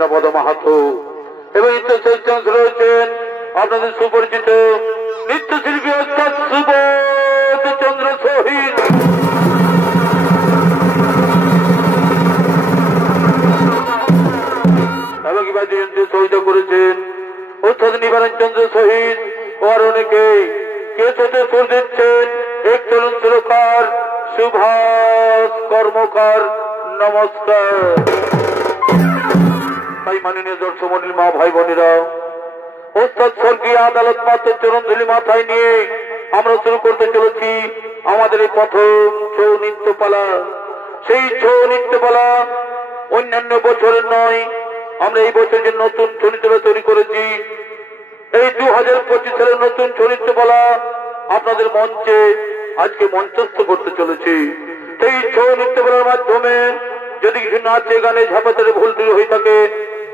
কৃষ্ণপদ মাহাতো এবং নৃত্য রয়েছেন আপনাদের সুপরিচিত নৃত্যশিল্পী অর্থাৎ সুবোধ চন্দ্র শহীদ। এবং বাদ্যযন্ত্রে সহযোগিতা করেছেন অর্থাৎ নিবারণ চন্দ্র শহীদ ও আর অনেকে কেসতে সুর দিচ্ছেন এক তরুণ সুরকার সুভাষ কর্মকার। নমস্কার। তাই মাননীয় দর্শক মন্ডলী, মা ভাই বোনেরা, ওস্তাদ স্বর্গীয় আদালত মাত্র চরণ ধুলি মাথায় নিয়ে আমরা শুরু করতে চলেছি আমাদের এই প্রথম ছৌ নৃত্যপালা। সেই ছৌ নৃত্যপালা অন্যান্য বছরের নয়, আমরা এই বছর যে নতুন ছৌ নৃত্যপালা তৈরি করেছি, এই 2025 সালের নতুন ছৌ নৃত্যপালা আপনাদের মঞ্চে আজকে মঞ্চস্থ করতে চলেছি। এই ছৌ নৃত্যপালার মাধ্যমে যদি কিছু নাচে গানে ঝাপাচারে ভুল ত্রুটি হয়ে থাকে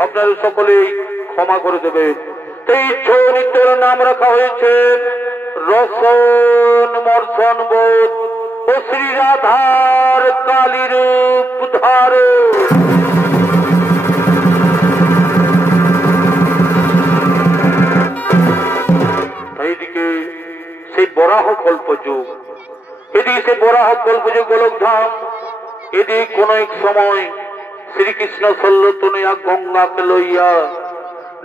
আপনারা সকলেই ক্ষমা করে দেবে। এই ছৌ নৃত্যের নাম রাখা হয়েছে রসন মর্ষণ বোধ ও শ্রী রাধার কালী রূপ ধার। এইদিকে সেই বরাহ কল্পযুগ, এদিকে সেই বরাহ কল্পযুগ গোলকধাম, এদিকে কোন এক সময় শ্রীকৃষ্ণ সল্লতনয়া গঙ্গাকে লইয়া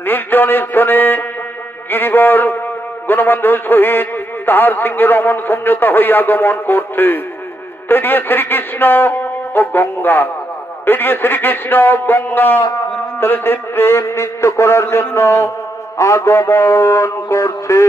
নির্জন স্থানে গিরিবর গণবান্ধব সহিত তাহার সিংহে রমন সমঝোতা হইয়া আগমন করছে। এদিকে শ্রীকৃষ্ণ ও গঙ্গা, এদিকে শ্রীকৃষ্ণ গঙ্গা তাহলে সে প্রেম নৃত্য করার জন্য আগমন করছে।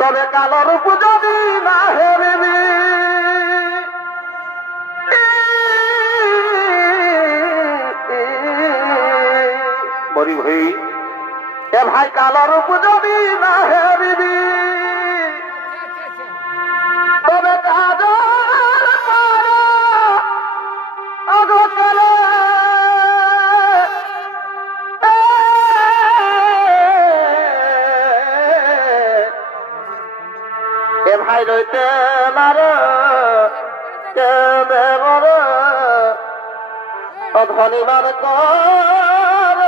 তবে কালোর উপযোগী না হেরবি বড়ি ভাই, এ ভাই কালোর উপযোগী না হেরবি তবে কাজল আগকালে এ ভাই রইতে মার ধনী মান কর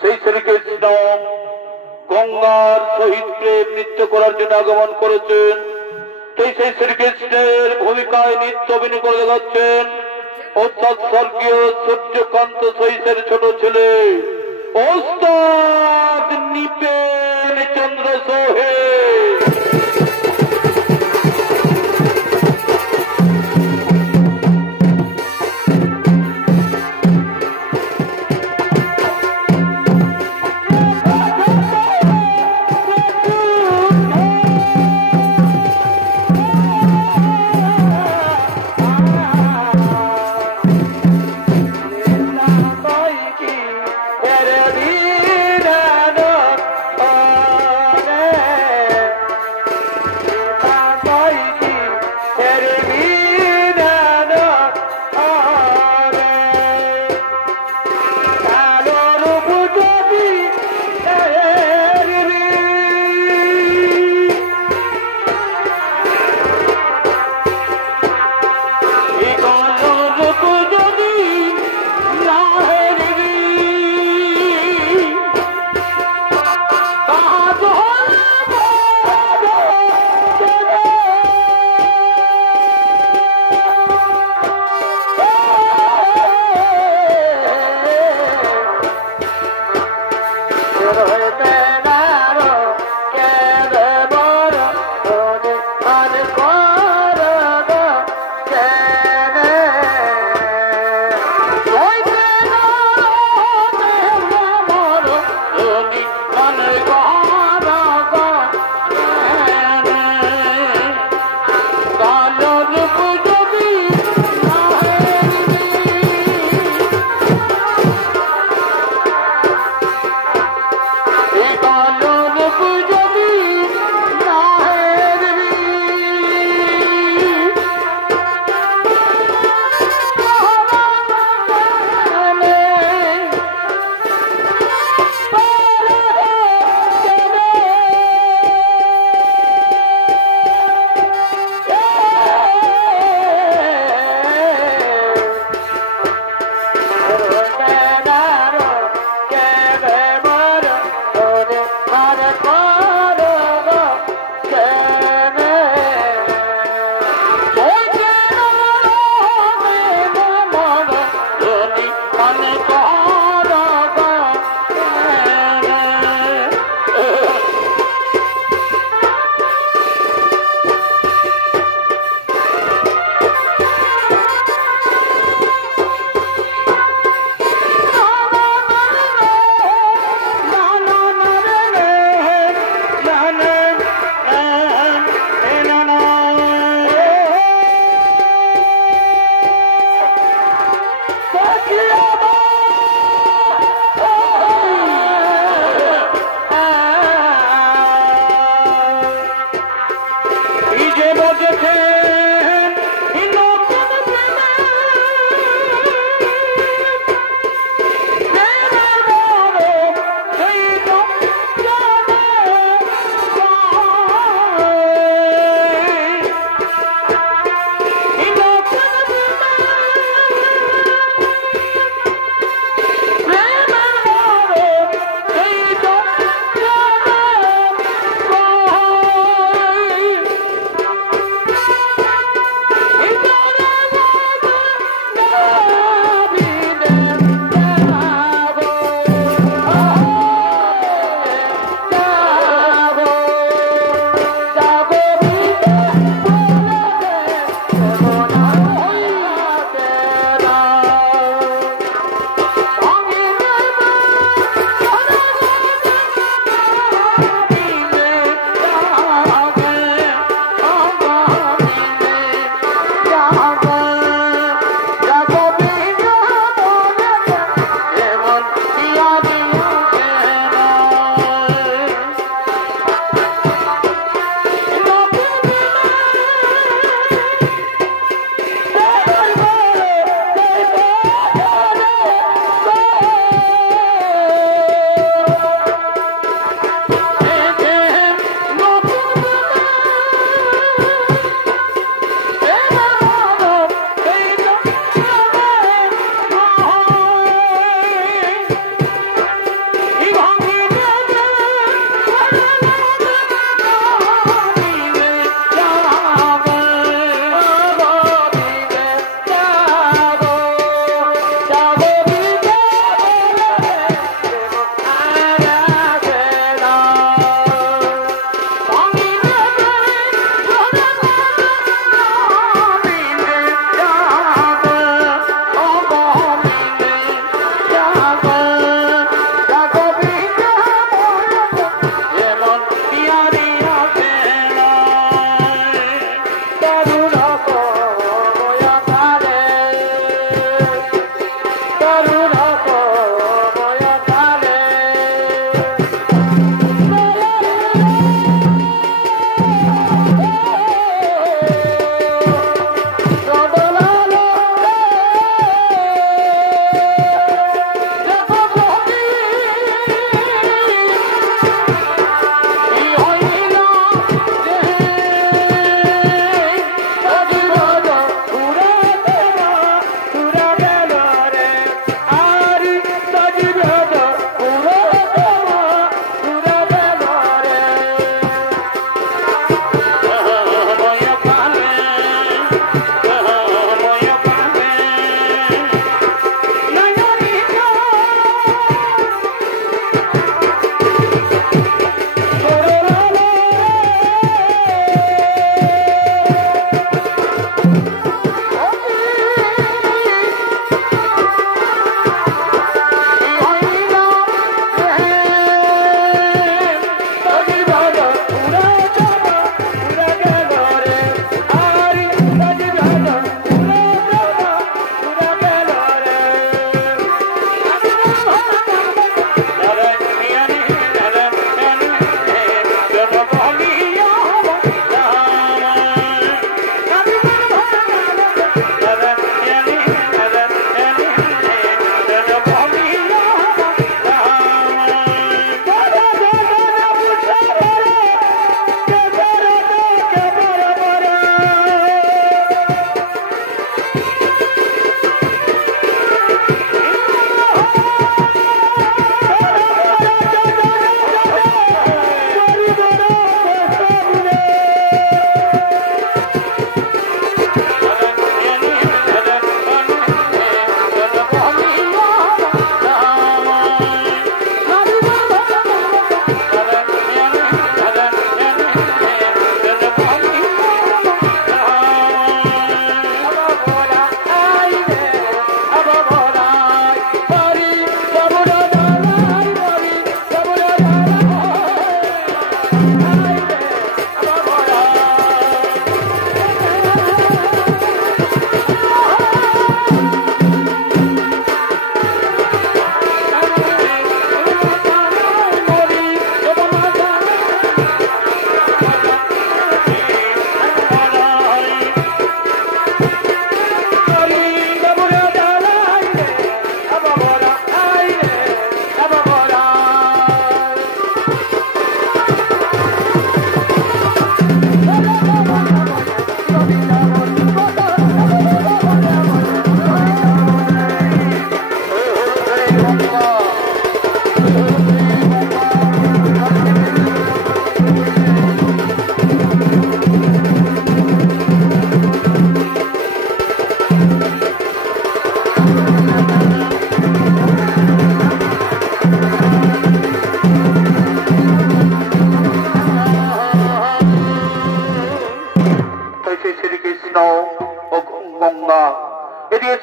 সেই শ্রীকৃষ্ণ গঙ্গার সহিত প্রেম নৃত্য করার জন্য আগমন করেছেন। সেই শ্রীকৃষ্ণের ভূমিকায় নৃত্য অভিনয় করে দেখাচ্ছেন অর্থাৎ স্বর্গীয় সূর্যকান্ত সহিতের ছোট ছেলে ওস্তাদ নিপেন চন্দ্র সোহেল।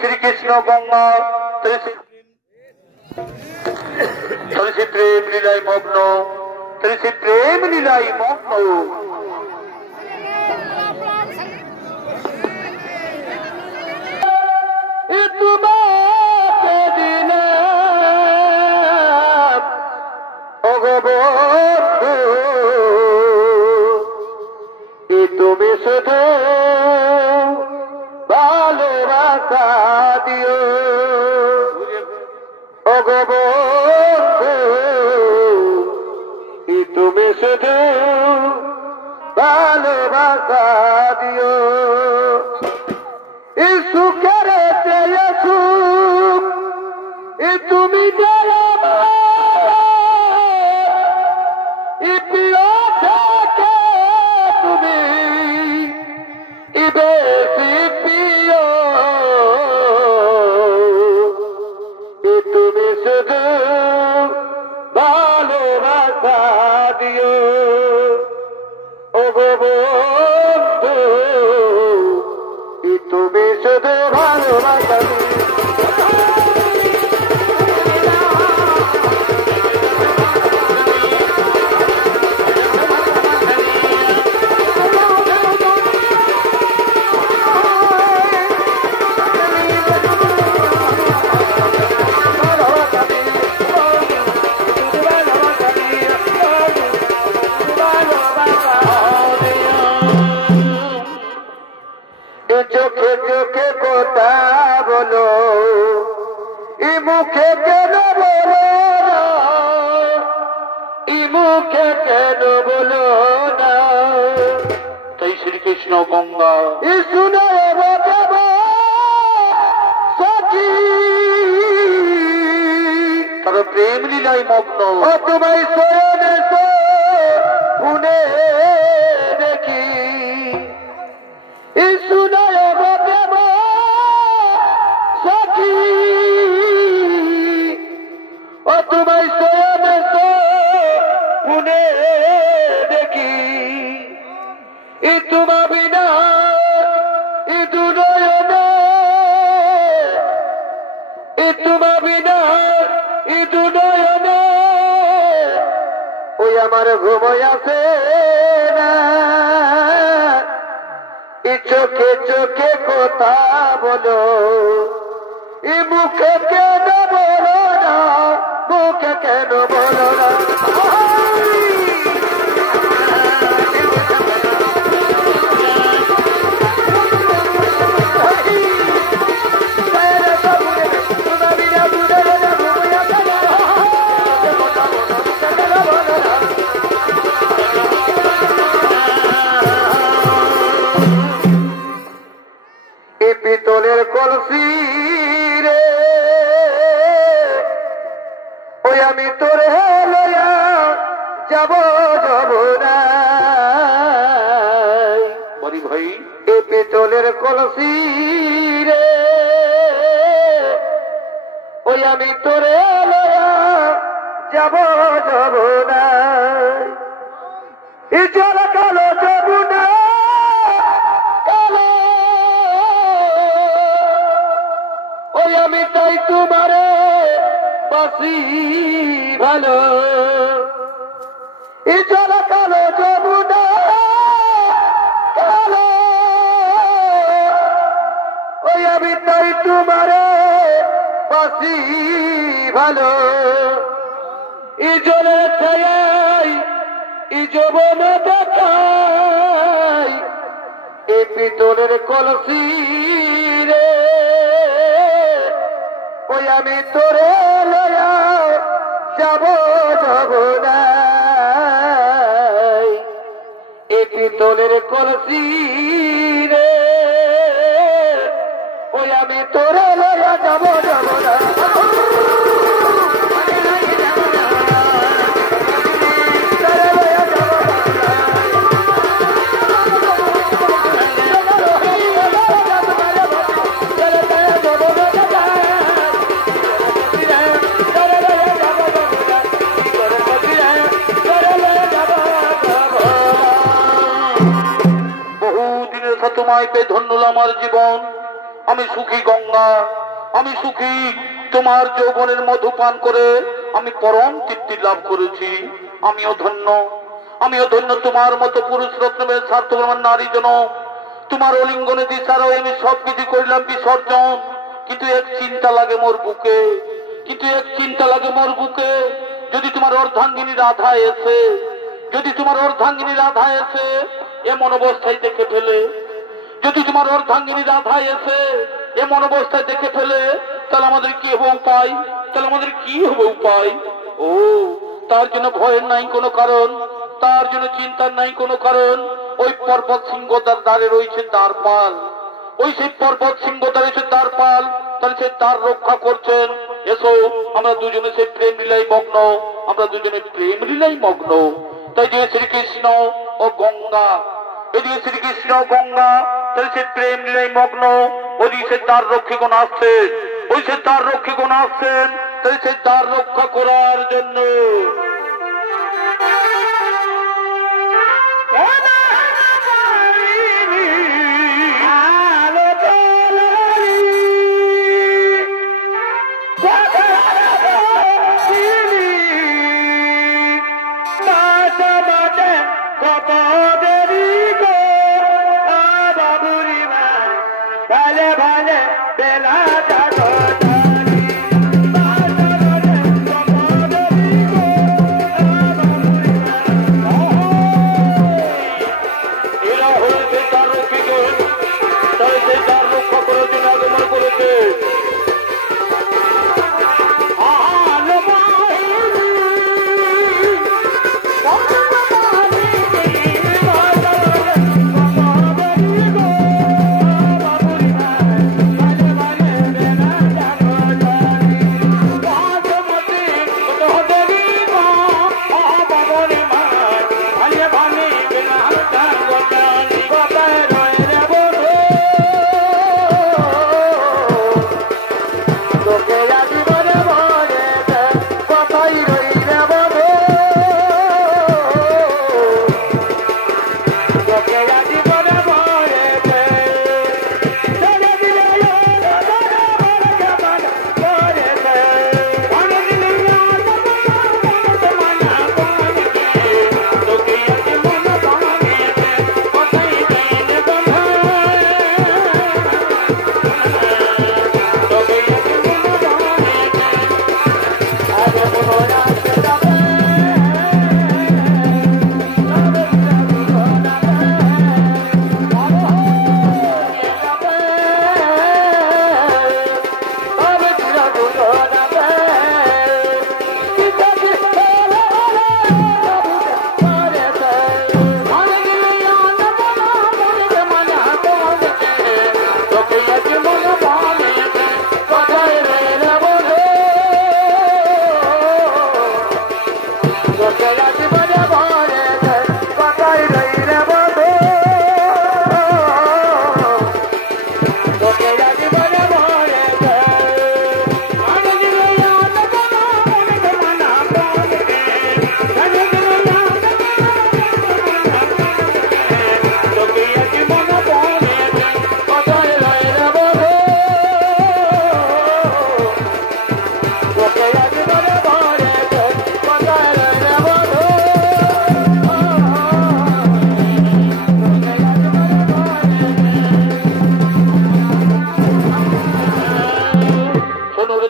শ্রীকৃষ্ণ গঙ্গা শ্রী প্রেম লীলায় মগ্ন, শ্রী প্রেম লীলায় মগ্ন। তুমি শুধু ভালোবাসা দিও তুমি শুধু ভালোবাসা দিও সুখের চেয়ে সুখ তুমি চোখে চোখে কথা বলো, ই মুখে কেন বলো না, ই মুখে কেন বলো না। তাই শ্রীকৃষ্ণ গঙ্গা শুনে সখী তার প্রেম লীলায় মগ্ন। তোমায় শয়নে শুনে দেখি তোমায় শয়নে শুনে দেখি তোমা বিনা দুনয়নে তোমা বিনা দুনয়নে ওই আমার ঘুমোয় আছে না চোখে চোখে কথা বলো, মুখে কেন বলো না, মুখে কেন বলো না। পিতলের কলসি রে ওই আমি তোরে লইয়া যাব যাব না বলি ভাই, এ পিতলের কলসি রে ওই আমি তোরে লইয়া যাব যাব না। এই জল কালো যাব না, আমি তাই তোমারে বাসি ভালো। এই জল কালো যমুনা কালো, ওই আমি তাই তোমারে বাসি ভালো। এই জলে ছায়াই এই যৌবন দেখাই, এই পিতলের কলসি রে ওই আমি তোরে লয়া যাব যাব না। এই পিতলের কলসি রে ওই আমি তোরে লয়া যাব যাব না। তোমায় পেয়ে ধন্য আমার জীবন। আমি সুখী গঙ্গা, আমি সুখী তোমার যৌবনের মধু পান করে আমি পরম তৃপ্তি লাভ করেছি। আমিও ধন্য, আমিও ধন্য তোমার মতো পুরুষ রত্নের স্বার্থ আমার নারী জন। তোমার অলিঙ্গনে দিশারও আমি সবকিছু করিলাম বিসর্জন। কিন্তু এক চিন্তা লাগে মোর বুকে, কিন্তু এক চিন্তা লাগে মোর বুকে। যদি তোমার অর্ধাঙ্গিনী রাধা এসে, যদি তোমার অর্ধাঙ্গিনী রাধা এসে এমন অবস্থায় দেখে ফেলে, যদি তোমার অর্ধাঙ্গিনী রাধা এসে এমন অবস্থায় দেখে ফেলে, তাহলে আমাদের কি হবে উপায়? তাহলে আমাদের কি হবে উপায়? ও তার জন্য ভয়ের নাই কোনো কারণ, তার জন্য চিন্তার নাই কোনো কারণ। ওই পর্বত সিংহদার দ্বারে রয়েছে দ্বারপাল, ওই সেই পর্বত সিংহদার রয়েছে দ্বারপাল, তাহলে সেই দ্বার রক্ষা করছেন। এসো আমরা দুজনে সেই প্রেম লীলাই মগ্ন, আমরা দুজনে প্রেম লীলাই মগ্ন। তাই যে শ্রীকৃষ্ণ ও গঙ্গা, এদিকে শ্রীকৃষ্ণ গঙ্গা, তাহলে সে প্রেম লীলাই মগ্ন। ওদিকে সে দ্বার রক্ষীগণ আসছেন, ওই সে দ্বার রক্ষীগণ আসছেন, তাহলে সে দ্বার রক্ষা করার জন্য। ভালে ভালে বেলা জাগো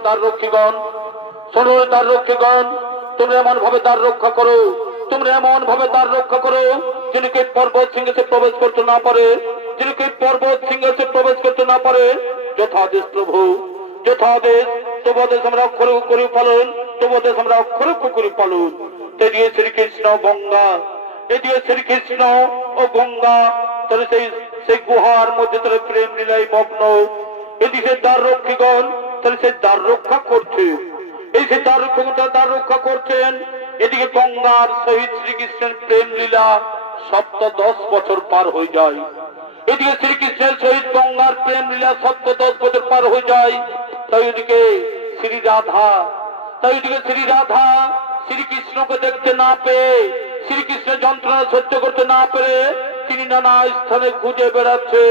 দ্বার রক্ষীগণ, শোনো দ্বার রক্ষীগণ, তোমরা এমন ভাবে দ্বার রক্ষা করো, তোমরা এমন ভাবে দ্বার রক্ষা করো যেন কেউ পর্বত সিংহাসে প্রবেশ করতে না পারে, যেন কেউ পর্বত সিংহাসে প্রবেশ করতে না পারে। যথাদেশ প্রভু, যথাদেশ। তোমাদের আমরা অক্ষর করি পালন, তোমাদের আমরা অক্ষর করি পালন। এদিকে শ্রীকৃষ্ণ গঙ্গা, এদিকে শ্রীকৃষ্ণ ও গঙ্গা তার সেই গুহার মধ্যে তার প্রেম লীলায় মগ্ন। এদিকে দ্বার রক্ষীগণ তাহলে সেই দ্বার রক্ষা করছে, এই সেই দ্বার রক্ষা করছেন। এদিকে গঙ্গার সহিত শ্রীকৃষ্ণের প্রেম লীলা 10 বছর পার হয়ে যায়। এদিকে শ্রীকৃষ্ণের সহিত গঙ্গার প্রেম লীলা 10 বছর পার হয়ে যায়। তাই ওদিকে শ্রী রাধা শ্রীকৃষ্ণকে দেখতে না পেয়ে, শ্রীকৃষ্ণের যন্ত্রণা সহ্য করতে না পেরে তিনি নানা স্থানে খুঁজে বেড়াচ্ছে।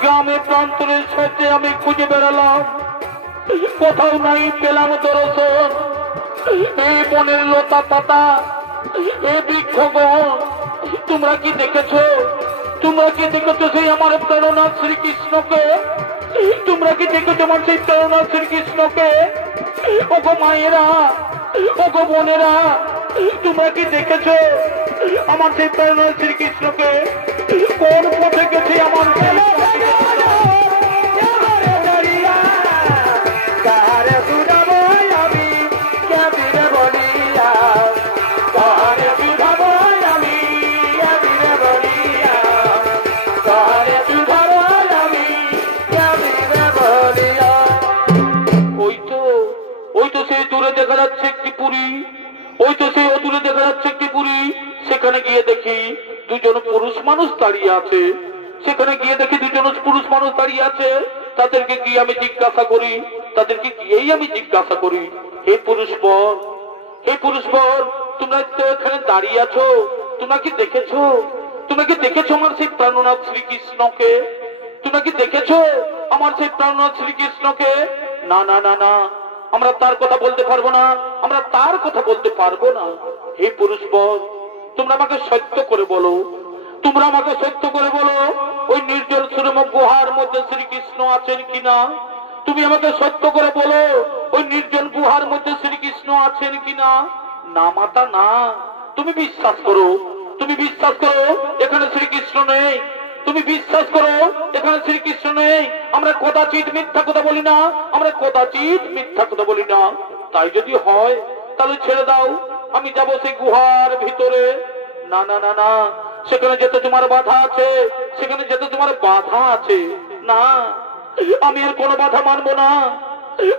গ্রামে প্রান্তরের সাথে আমি খুঁজে বেড়ালাম, কোথাও নাই পেলাম দর্শন। এই বনের লতা পাতা, এই বৃক্ষগণ, তোমরা কি দেখেছো? তোমরা কি দেখেছো সেই আমার প্রেরণা শ্রীকৃষ্ণকে? তোমরা কি দেখেছো আমার সেই প্রেরণা শ্রীকৃষ্ণকে? ওগো মায়েরা, ওগো বোনেরা, তোমরা কি দেখেছো আমার সেই প্রেরণা শ্রীকৃষ্ণকে? কোন পথে গেছে আমার দেখা যাচ্ছে একটি পুরী, ওই তো সেই অদূরে দেখা যাচ্ছে একটি পুরী। সেখানে গিয়ে দেখি দুজন পুরুষ মানুষ দাঁড়িয়ে আছে। সেখানে গিয়ে দেখি দুজন পুরুষ মানুষ দাঁড়িয়ে আছে। তাদেরকে গিয়ে আমি জিজ্ঞাসা করি, তাদেরকে গিয়েই আমি জিজ্ঞাসা করি, হে পুরুষ বর, হে পুরুষ বর, তোমরা তো এখানে দাঁড়িয়ে আছো, তোমরা কি দেখেছো? তোমরা কি দেখেছো আমার সেই প্রাণনাথ শ্রীকৃষ্ণকে? তোমরা কি দেখেছো আমার সেই প্রাণনাথ শ্রীকৃষ্ণকে? না না না না, আমরা তার কথা বলতে পারবো না, আমরা তার কথা বলতে পারবো না। হে পুরুষ বর, তোমরা আমাকে সত্য করে বলো, তোমরা আমাকে সত্য করে বলো, ওই নির্জন সুরম গুহার মধ্যে শ্রীকৃষ্ণ আছেন কিনা? তুমি আমাকে সত্য করে বলো, ওই নির্জন গুহার মধ্যে শ্রীকৃষ্ণ আছেন কিনা? না মাতা না, তুমি বিশ্বাস করো, তুমি বিশ্বাস করো এখানে শ্রীকৃষ্ণ নেই। তুমি বিশ্বাস করো এখানে শ্রীকৃষ্ণ নেই। আমরা কদাচিৎ মিথ্যা কথা বলি না, আমরা কদাচিৎ মিথ্যা কথা বলি না। তাই যদি হয় তাহলে ছেড়ে দাও, আমি যাব সেই গুহার ভিতরে। না না না না, সেখানে যেতে তোমার বাধা আছে, সেখানে যেতে তোমার বাধা আছে। না, আমি আর কোনো বাধা মানবো না,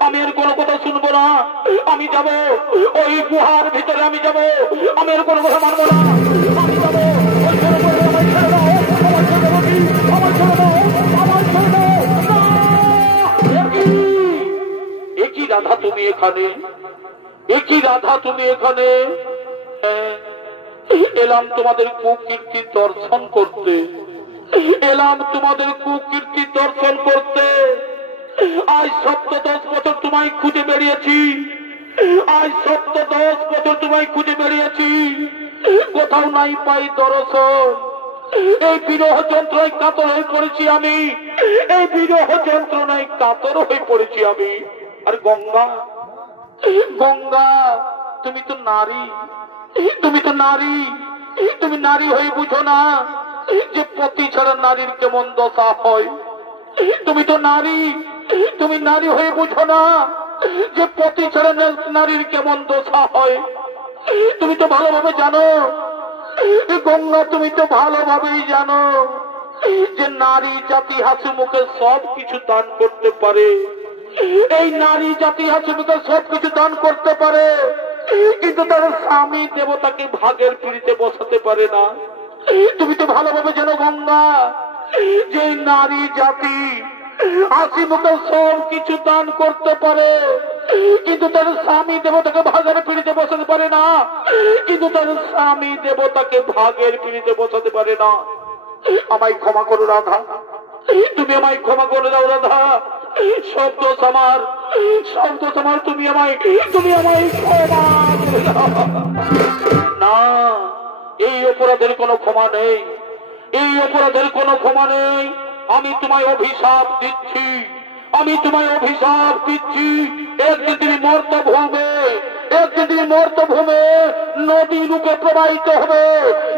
আমি এর কোনো কথা শুনবো না। আমি যাব ওই গুহার ভিতরে, আমি যাব, আমি এর কোনো কথা মানবো না। আমি যাবো একই রাধা তুমি এখানে, একই রাধা তুমি এখানে। এলাম তোমাদের কুকীর্তি দর্শন করতে, এলাম তোমাদের কুকীর্তি দর্শন করতে। আজ 10 বছর তোমায় খুঁজে বেরিয়েছি, আজ 10 বছর তোমায় খুঁজে বেরিয়েছি, কোথাও নাই পাই দর্শন। এই বিরহ যন্ত্রণায় কাতর হয়ে পড়েছি আমি, এই বিরহ যন্ত্রণায় কাতর হয়ে পড়েছি আমি। আর গঙ্গা, গঙ্গা তুমি তো নারী, তুমি তো নারী, তুমি নারী হয়ে বুঝো না যে পতি ছাড়া নারীর কেমন দশা হয়। তুমি তো নারী, তুমি নারী হয়ে বুঝো না যে পতি ছাড়া নারীর কেমন দশা হয়। তুমি তো ভালোভাবে জানো গঙ্গা, তুমি তো ভালোভাবেই জানো যে নারী জাতি হাসি মুখে সব কিছু দান করতে পারে। এই নারী জাতি হাসি মুখে সব কিছু দান করতে পারে, কিন্তু তার স্বামী দেবতাকে ভাগের পিড়িতে বসাতে পারে না। তুমি তো ভালোভাবে জানো গঙ্গা যে নারী জাতি হাসি মুখে সব কিছু দান করতে পারে, কিন্তু তার স্বামী দেবতাকে ভাগের পিড়িতে বসাতে পারে না, কিন্তু তার স্বামী দেবতাকে ভাগের পিড়িতে বসাতে পারে না। আমায় ক্ষমা করো রাধা, তুমি আমায় ক্ষমা করে দাও রাধা। শব্দ আমার, শব্দ আমার, তুমি আমায় ক্ষমা করে দাও। না, এই অপরাধের কোনো ক্ষমা নেই, এই অপরাধের কোনো ক্ষমা নেই। আমি তোমায় অভিশাপ দিচ্ছি, আমি তোমায় অভিশাপ দিচ্ছি। একদিন তুমি মর্তভূমে, একদিন তুমি মর্তভূমে নদী রূপে প্রবাহিত হবে,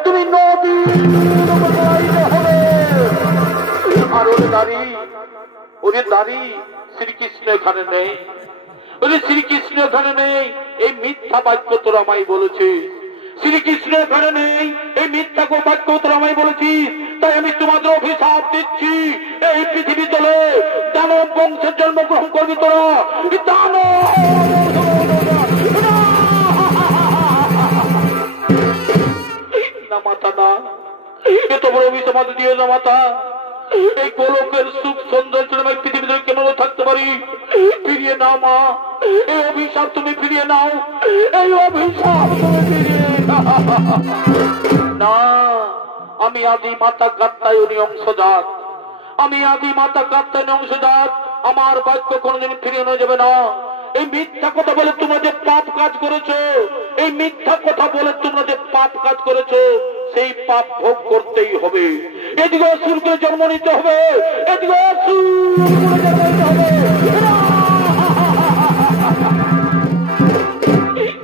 তুমি নদী রূপে প্রবাহিত হবে। আর ওরে নারী, ওরে নারী, শ্রীকৃষ্ণ এখানে নেই, ওরে শ্রীকৃষ্ণ এখানে নেই, এই মিথ্যা বাক্য তোরা আমায় বলেছিস। শ্রীকৃষ্ণ এখানে নেই, এই মিথ্যা বাক্য তোরা আমায় বলেছিস। তাই আমি তোমাদের অভিশাপ দিচ্ছি, এই পৃথিবী তলে দানব বংশের জন্মগ্রহণ করবি তোরা। না মাতা না, এত বড় অভিশাপ দিয়ে না মাতা। এই গোলকের সুখ সৌন্দর্য আমি পৃথিবীতে কেমন থাকতে পারি? ফিরিয়ে নাও মা, এই অভিশাপ তুমি ফিরিয়ে নাও, এই অভিশাপ তুমি ফিরিয়ে না। আমি আদি মাতা কাত্যায়নী অংশজাত, আমি আদি মাতা কাত্যায়নী অংশজাত। আমার বাক্য কোনোদিন ফিরিয়ে নেওয়া যাবে না। এই মিথ্যা কথা বলে তোমরা যে পাপ কাজ করেছো, এই মিথ্যা কথা বলে তোমরা যে পাপ কাজ করেছো, সেই পাপ ভোগ করতেই হবে। এদিকে অসুরকে জন্ম নিতে হবে, এদিকে অসুর জন্ম নিতে হবে।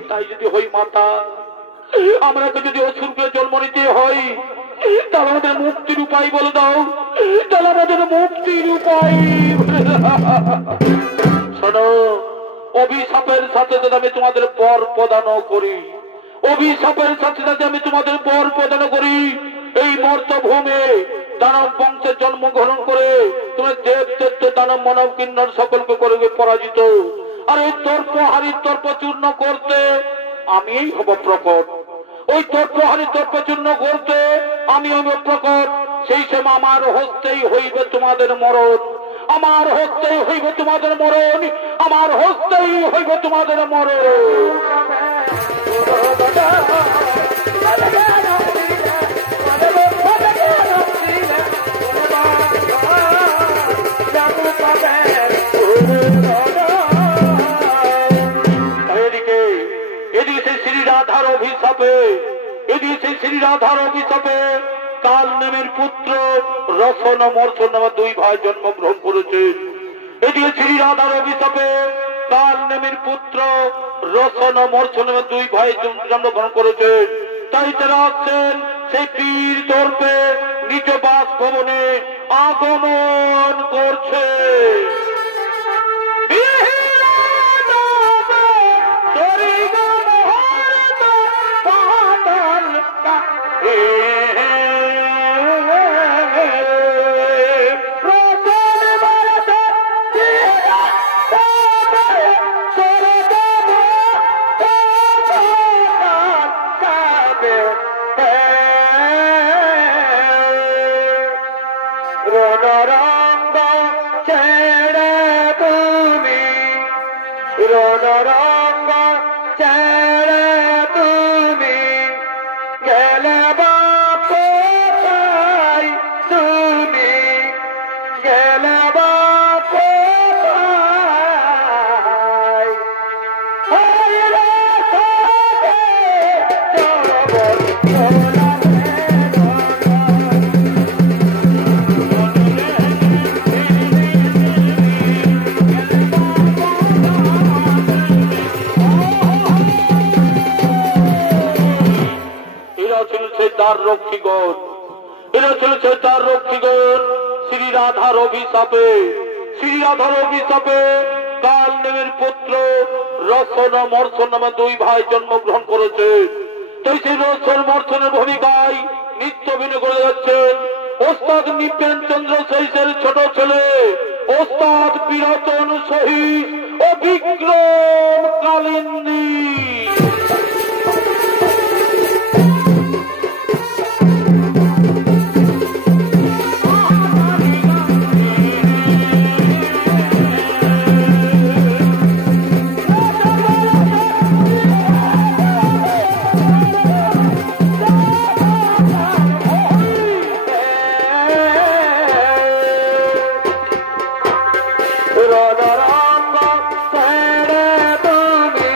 তাই যদি হই মাতা, আমরাকে যদি অসুরকে জন্ম নিতে হয়, তাহলে আমাদের মুক্তির উপায় বলে দাও, তাহলে আমাদের মুক্তির উপায়। শোনো, অভিশাপের সাথে সাথে আমি তোমাদের বর প্রদান করি, অভিশাপের সাথে সাথে আমি তোমাদের বর প্রদান করি। এই মর্তভূমে দানব বংশের জন্মগ্রহণ করে তোমার দেব দৈত্য দানব মানব কিন্নর সকলকে করে পরাজিত। আর এই তর্পহারী তর্প চূর্ণ করতে আমি হব প্রকট, ওই তর্পহারী তর্প চূর্ণ করতে আমি হব প্রকট। সেই সময় আমার হস্তেই হইবে তোমাদের মরণ, আমার হস্তেই হইবে তোমাদের মরণ, আমার হস্তেই হইবে তোমাদের মরণ। এদিকে এদিকে সেই শ্রী রাধার অভিশাপে, এদিকে সেই শ্রী রাধার অভিশাপে কাল নেমের পুত্র রসন মর্ষণ নামে দুই ভাই জন্মগ্রহণ করেছেন। এদিকে শ্রী রাধার অভিশাপে কাল নেমের পুত্র রসন মর্ষণ নামে দুই ভাই জন্মগ্রহণ করেছেন। তাই তারা আসছেন সেই পীর তর্পে নিজ বাসভবনে আগমন করছে। রণরঙ্গ ছেড়ে তুমি গেলে বাপ কোথায়, তুমি গেলে বাপ কোথায়। হরিরে সাথে জগৎ তার রক্ষীগণ, এরা চলেছে তার রক্ষীগণ। শ্রী রাধার অভিশাপে, শ্রী রাধার অভিশাপে কাল নেমের পুত্র রসন ও মর্ষণ নামে দুই ভাই জন্মগ্রহণ করেছে। তাই সেই রসন মর্ষণের ভূমিকায় নিত্য অভিনয় করে যাচ্ছেন ওস্তাদ নিপেন চন্দ্র সহিসের ছোট ছেলে ওস্তাদ বিরতন সহিস ও বিক্রম কালিন্দী। রণরঙ্গ ছেড়ে তুমি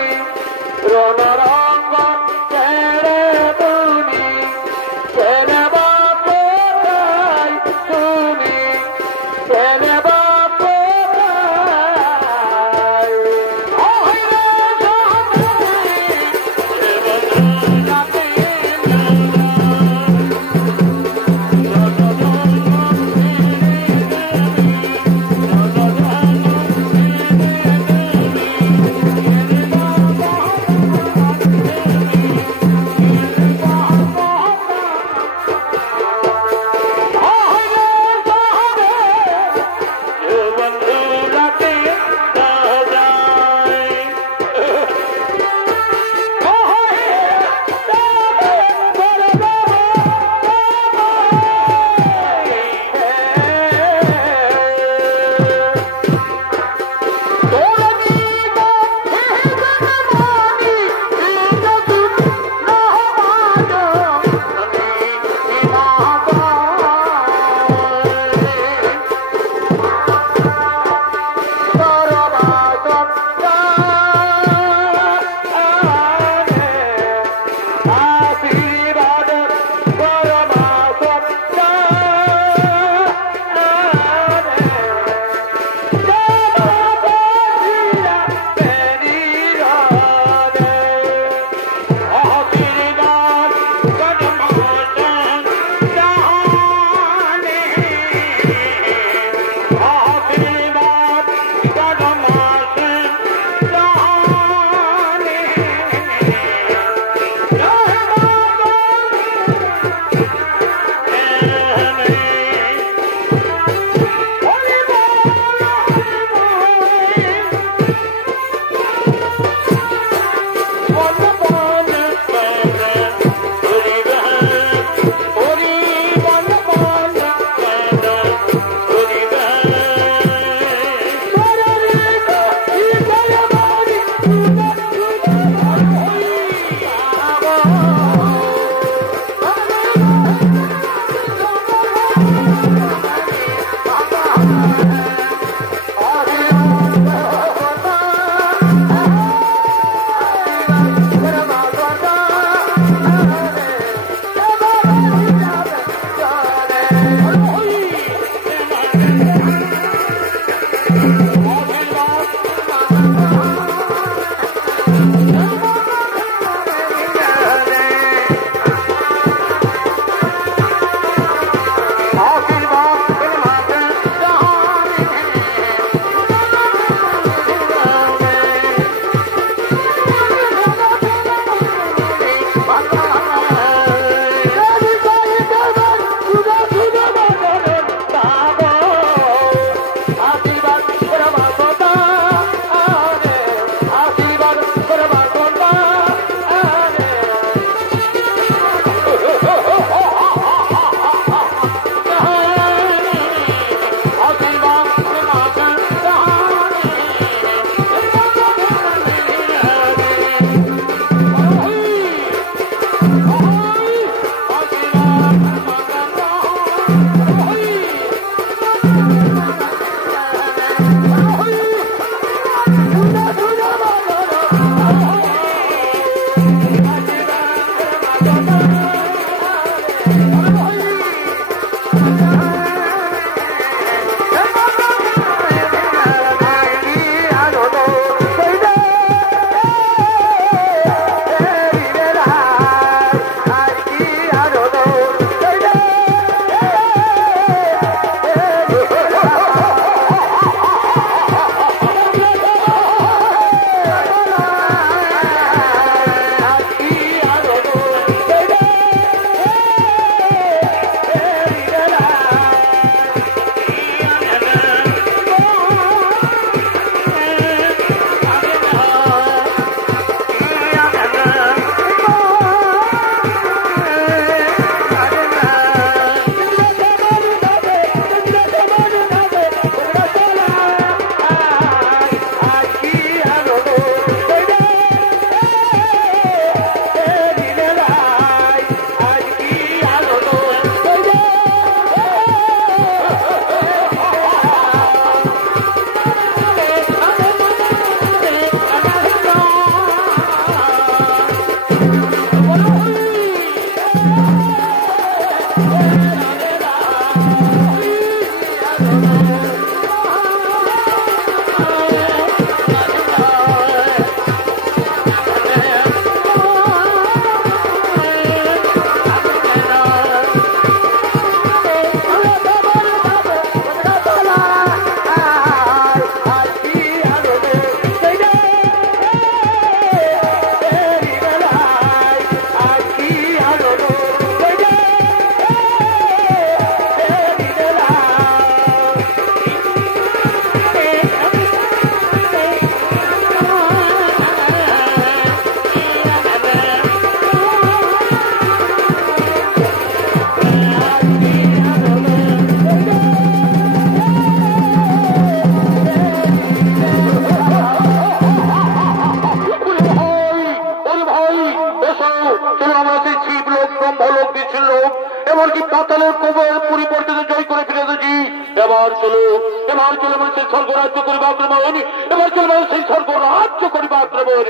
চলবে সেই স্বর্গ রাজ্য করিবা আক্রমণ, এবার চলবে সেই স্বর্গ রাজ্য করিবা আক্রমণ।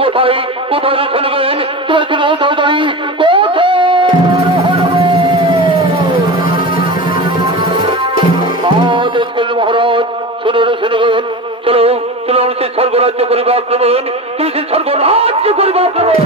কোথায় কোথায় চলে গেলেন তাড়াতাড়ি কোথায়? মহারাজ শুনে গেলেন, চলো চলো সেই স্বর্গ রাজ্য করিবা আক্রমণ, তুমি সেই স্বর্গ রাজ্য করিবা আক্রমণ।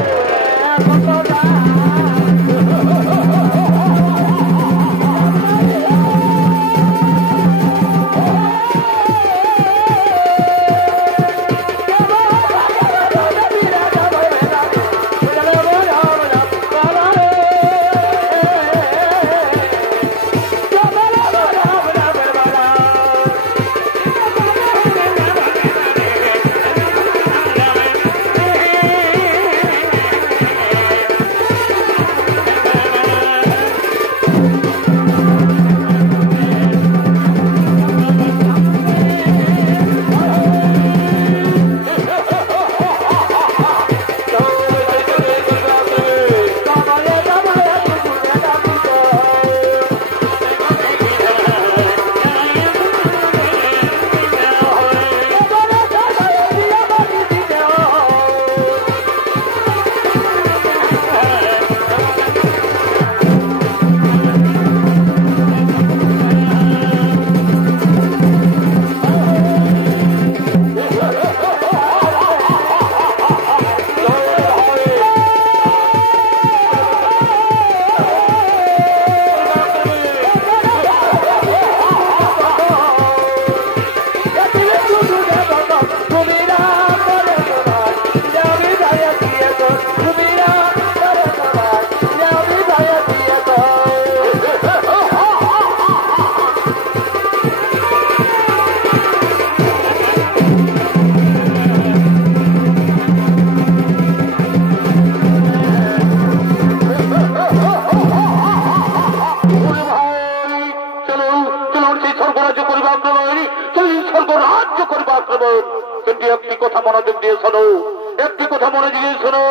কিন্তু একটি কথা মনোযোগ দিয়ে শোনো, একটি কথা মনে দিয়ে শোনো,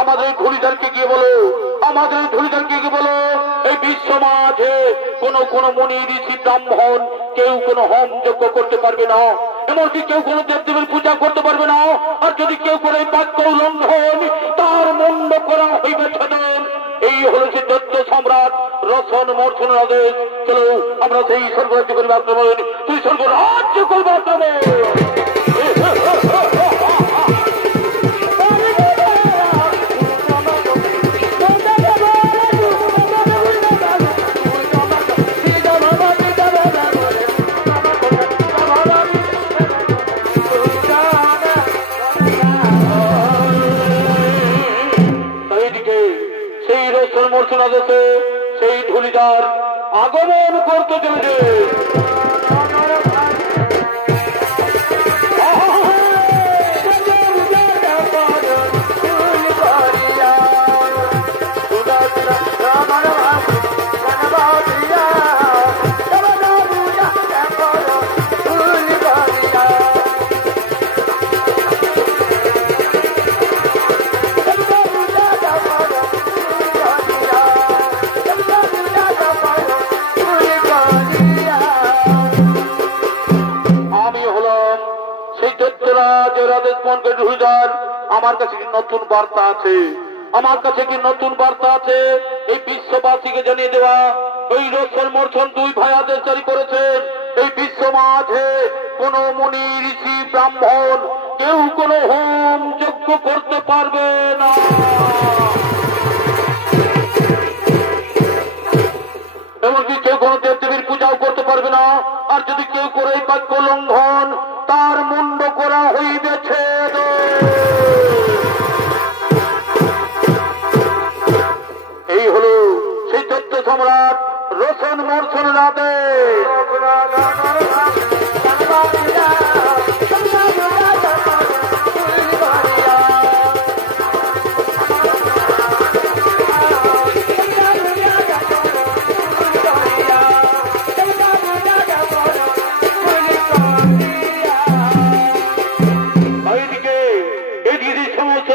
আমাদের ধুলিদারকে গিয়ে বলো, আমাদের ধুলিদারকে গিয়ে বলো, এই বিশ্ব মাঝে কোন মুনি ঋষি ব্রাহ্মণ কেউ কোনো হোম যজ্ঞ করতে পারবে না, এমনকি কেউ কোনো দেবদেবীর পূজা করতে পারবে না। আর যদি কেউ করে বাক্য উল্লঙ্ঘন, তার মুন্ড করা হইবে ছেদন। এই হল সে দত্ত সম্রাট রসন মর্ষণ আদেশ। চলো আমরা সেই স্বর্গরাজ্য করবে আক্রমণ, তুই স্বর্গরাজ্য করবে আক্রমণ। সেই ধুলিদার আগমন করতে চলেছে। আমার কাছে কি নতুন বার্তা আছে, আমার কাছে কি নতুন বার্তা আছে এই বিশ্ববাসীকে জানিয়ে দেওয়া। ওই রসন মর্ষণ দুই ভাই আদেশ জারি করেছেন, এই বিশ্ব মাঝে কোন মুনি ঋষি ব্রাহ্মণ কেউ কোন হোম যজ্ঞ করতে পারবে না। এমনকি কেউ কোন দেবদেবীর পূজাও করতে পারবে না। আর যদি কেউ করে বাক্য লঙ্ঘন, তার মুন্ড করা হইবেছে। এই হল সেই দত্ত সম্রাট রসন মর্ষণের আদেশ।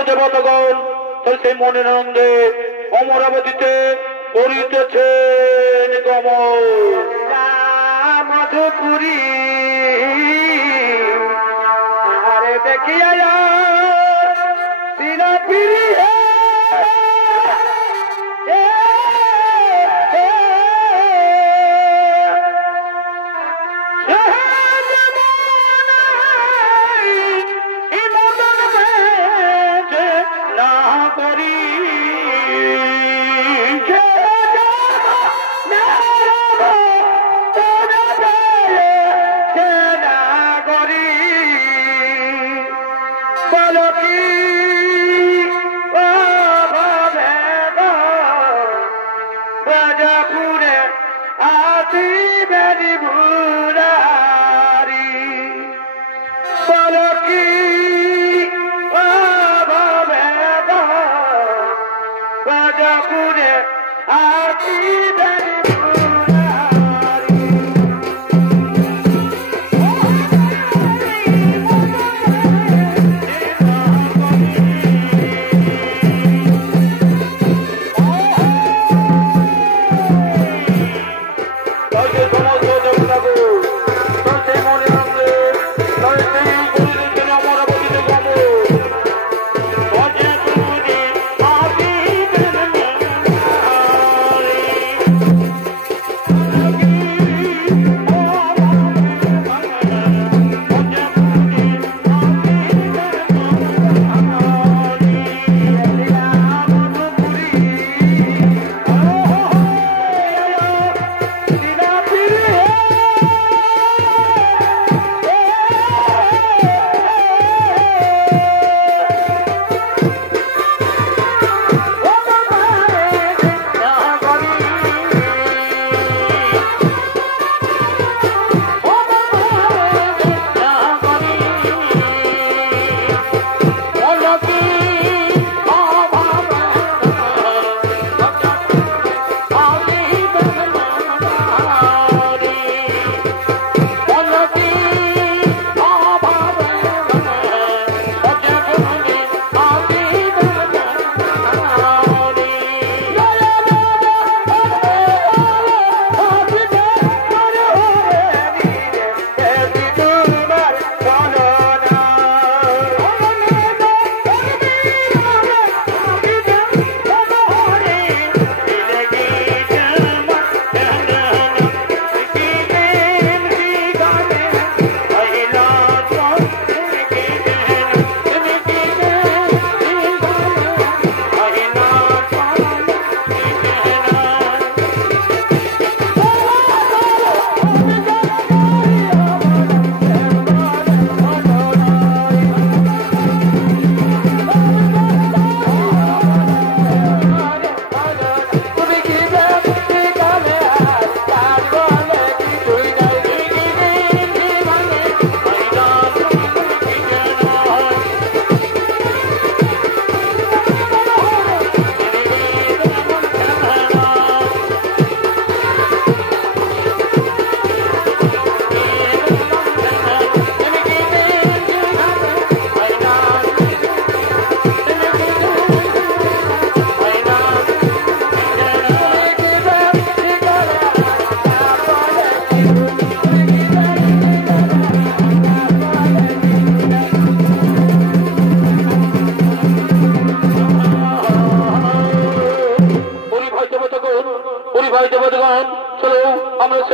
দেবতাগণ সেই মনের আনন্দে অমরাবতীতে করিতেছেন গমন। পুরী আরে দেখিয়া সিনা ফিরি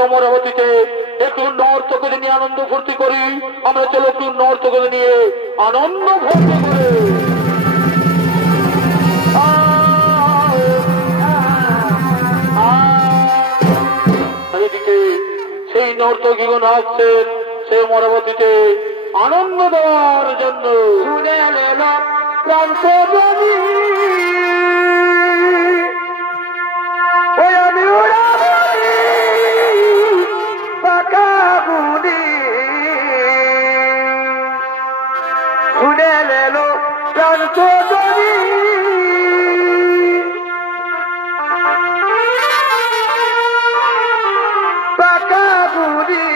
অমরাবতীতে একটু নর্তকীদের নিয়ে আনন্দ ফুর্তি করি। আমরা চলো একটু নর্তকীদের নিয়ে আনন্দ ফুর্তি করি। এদিকে সেই নর্তকীগণ আসছেন সেই অমরাবতীতে আনন্দ দেওয়ার জন্য। শুনে এল প্রান্তবনী শুনে এলো প্রান্তবনী পাকা বুড়ি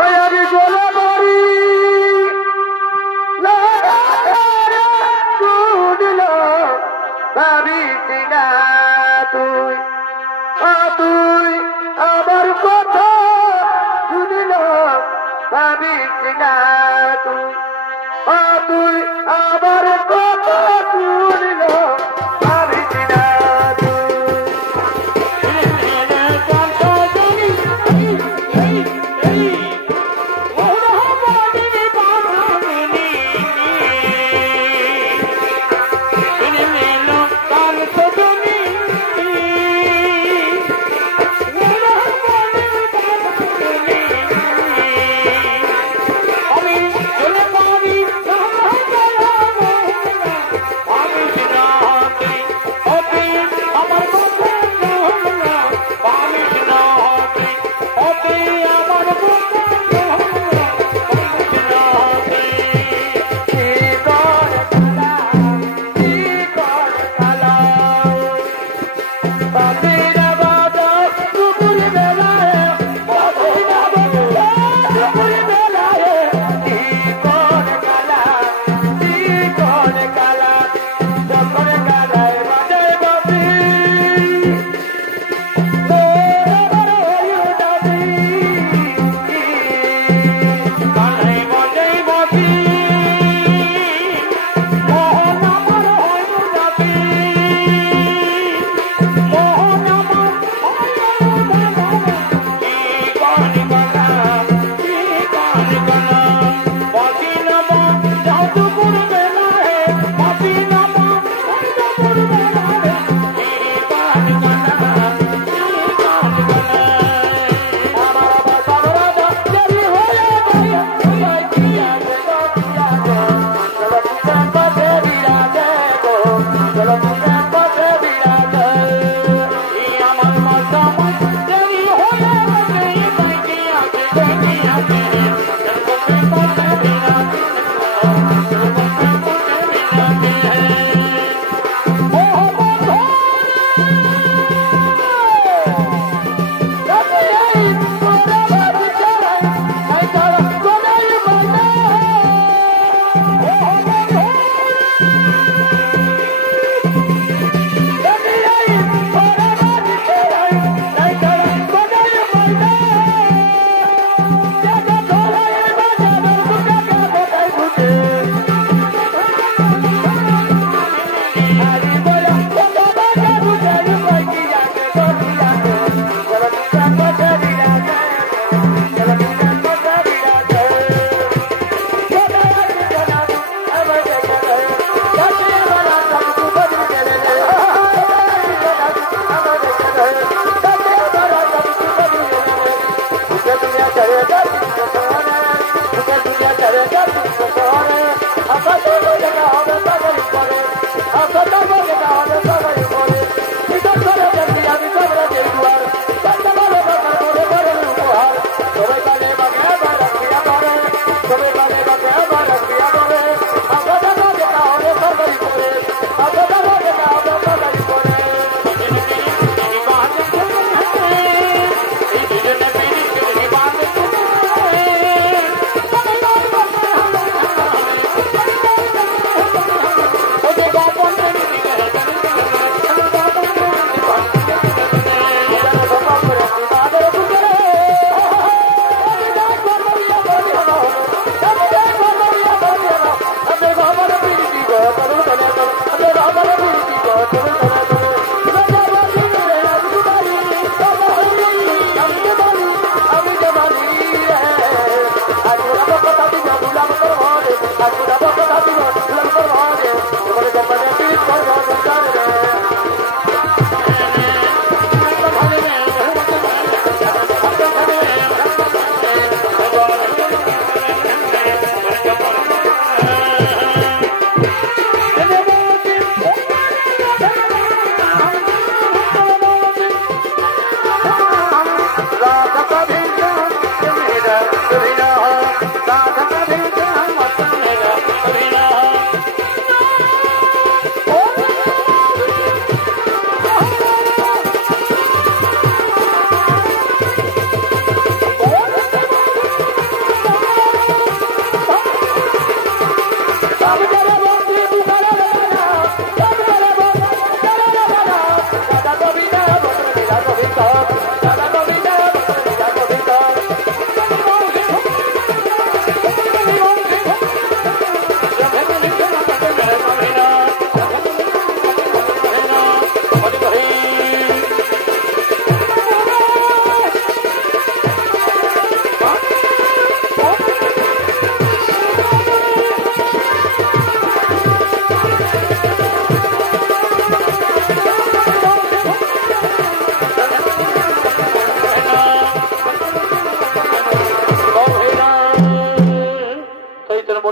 ওই আমি গোলাবাড়ি পাবি না তুই তুই আবার কত তুলিল পাবিস না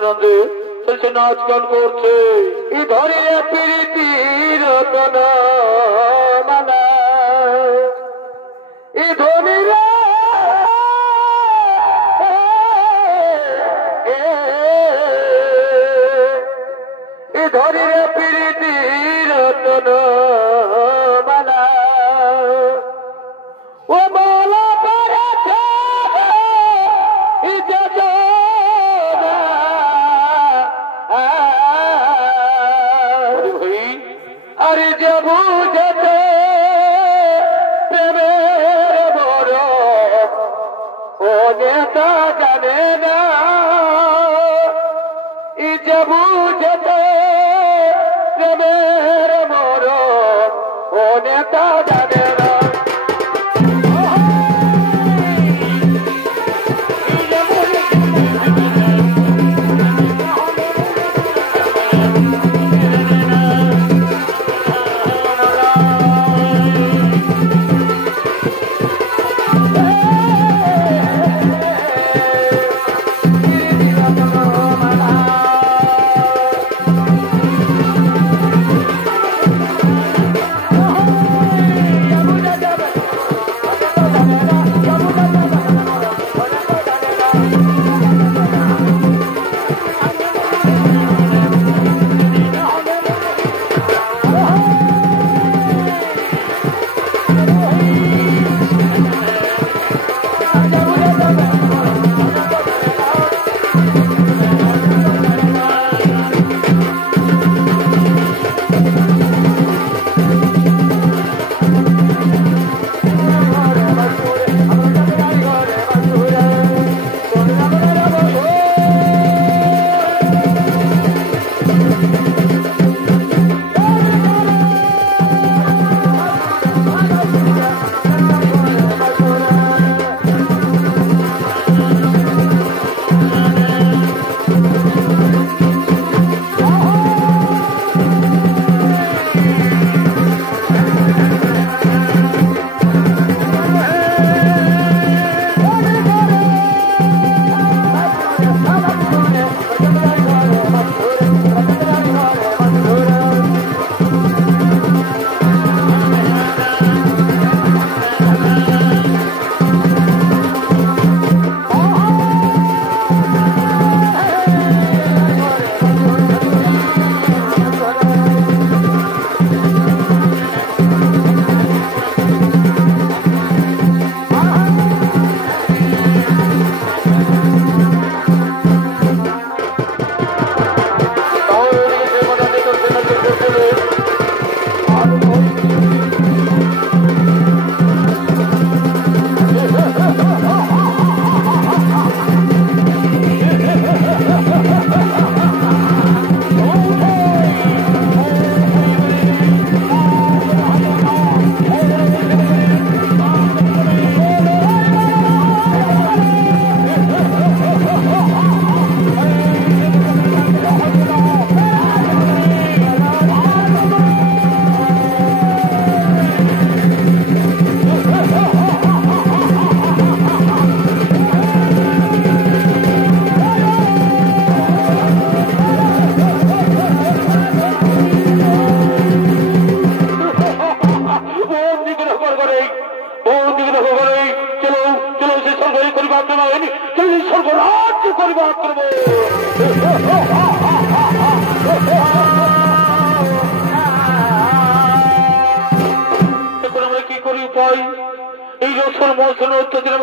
আনন্দে সে নাচ গান করছে। ই ধরিলে প্রীতির রতন মালা, ই ধরিলে ধরিলে প্রীতির রতন মালা, ও মালা পড়েছে আরে যে বুঝেছে প্রেমের বড় ও নেতা জানে না, ই যে বুঝেছে প্রেমের বড় ও নেতা জানে না।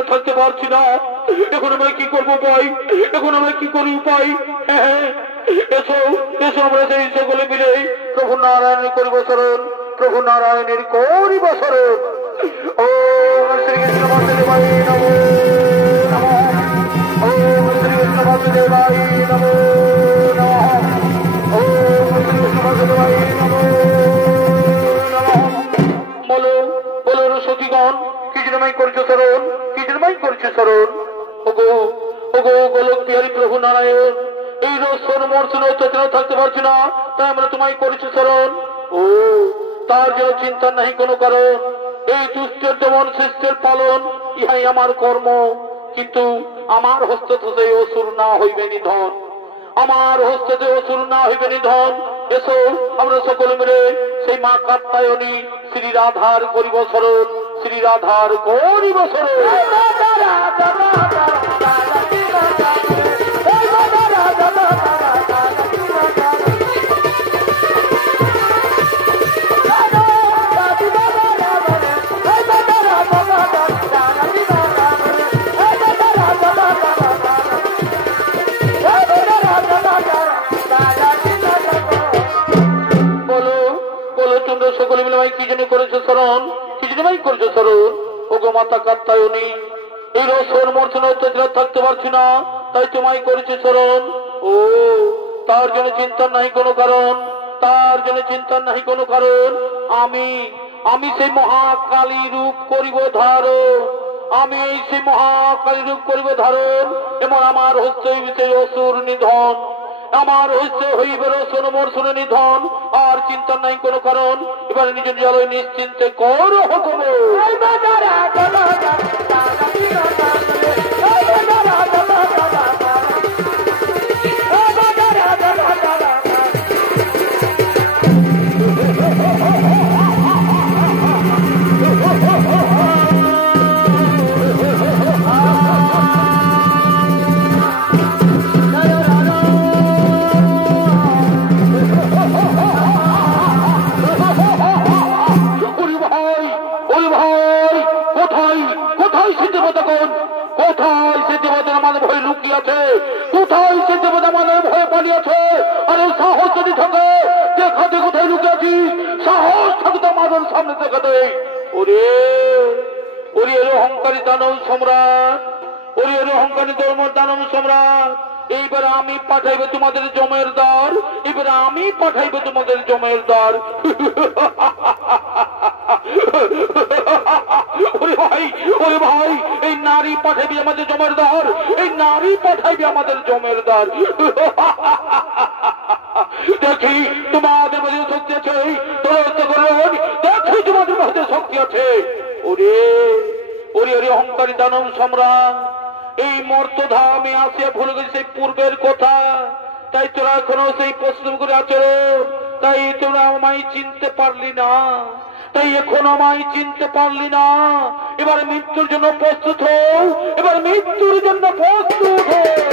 থাকতে পারছি না, এখন আমরা কি করবো ভাই, এখন আমরা কি করি উপায়? এসো এসো আমরা সেই সকলে মিলে প্রভু নারায়ণের করিব শরণ, প্রভু নারায়ণের করিব শরণ। ও শ্রীকৃষ্ণ বাসুদেবাই নমো নমঃ, ও শ্রীকৃষ্ণ বাসুদেবাই নমো নমঃ, ও শ্রীকৃষ্ণ বাসুদেবাই নমো নমঃ। বলো বলো সতীগণ, কি জন্যই করছো শরণ, কি জন্যই করছো শরণ? ওগো ওগো গোলক বিহারী প্রভু নারায়ণ, এই রোজন মর্ষণ অত্যাচার থাকতে পারছি না, তাই আমরা তোমায় করেছি শরণ। ও তার জন্য চিন্তা নাই কোনো কারণ, এই দুষ্টের দমন শিষ্টের পালন ইহাই আমার কর্ম, কিন্তু আমার হস্ত থেকে অসুর না হইবে নিধন। আমার হস্তে অসুর না হইবে নিধন। এসো আমরা সকলে মিলে সেই মা কাত্যায়নী শ্রী রাধার করিব স্মরণ, শ্রী রাধার করিব স্মরণ। সকলে মিলে ভাই কি জন্য করেছো স্মরণ, কি জন্য ভাই করেছো স্মরণ? ও গো মাতা কাত্যায়নী, এই রসর মর্চনা অত্যাচার থাকতে পারছি না, তাই তোমায় করেছে স্মরণ। ও তার জন্য চিন্তার নাই কোনো কারণ, তার জন্য চিন্তার নাই কোনো কারণ। আমি সেই মহাকালী রূপ করিব ধারণ, আমি সেই মহাকালী রূপ করিব ধারণ। এমন আমার হচ্ছে সেই অসুর নিধন, আমার হচ্ছে হইবে রসন মর্ষণ নিধন। আর চিন্তার নাই কোনো কারণ, এবার নিজের জলয় নিশ্চিন্তে কর হুকুম। কোথায় সে দেবতা আমাদের ভয় লুকিয়েছে? কোথায় সে দেবতা আমাদের ভয় পালিয়েছে? আরে সাহস যদি থাকে দেখাতে কোথায় লুকিয়েছি, সাহস থাকতে আমাদের সামনে দেখাতে। ওরে ওরে এর অহংকারী দানব সম্রাট, ওরে এর অহংকারী ধর্ম দানব সম্রাট, এইবার আমি পাঠাইব তোমাদের জমের দ্বার, এবার আমি পাঠাইব তোমাদের জমের দ্বার। ওরে ভাই এই নারী পাঠাইবি আমাদের জমের দ্বার, এই নারী পাঠাইবি আমাদের জমের দ্বার। দেখি তোমাদের মধ্যে শক্তি আছে, দেখি তোমাদের মধ্যে শক্তি আছে। ওরে ওরে ওরে অহংকারী দানব সম্রাট, এই মর্তধামে আসিয়া ভুলে গেছে সেই পূর্বের কথা, তাই তোরা এখনো সেই প্রশ্ন করে আচরণ, তাই তোরা আমায় চিনতে পারলি না, তাই এখন আমায় চিনতে পারলি না। এবার মৃত্যুর জন্য প্রস্তুত হও, এবার মৃত্যুর জন্য প্রস্তুত হও।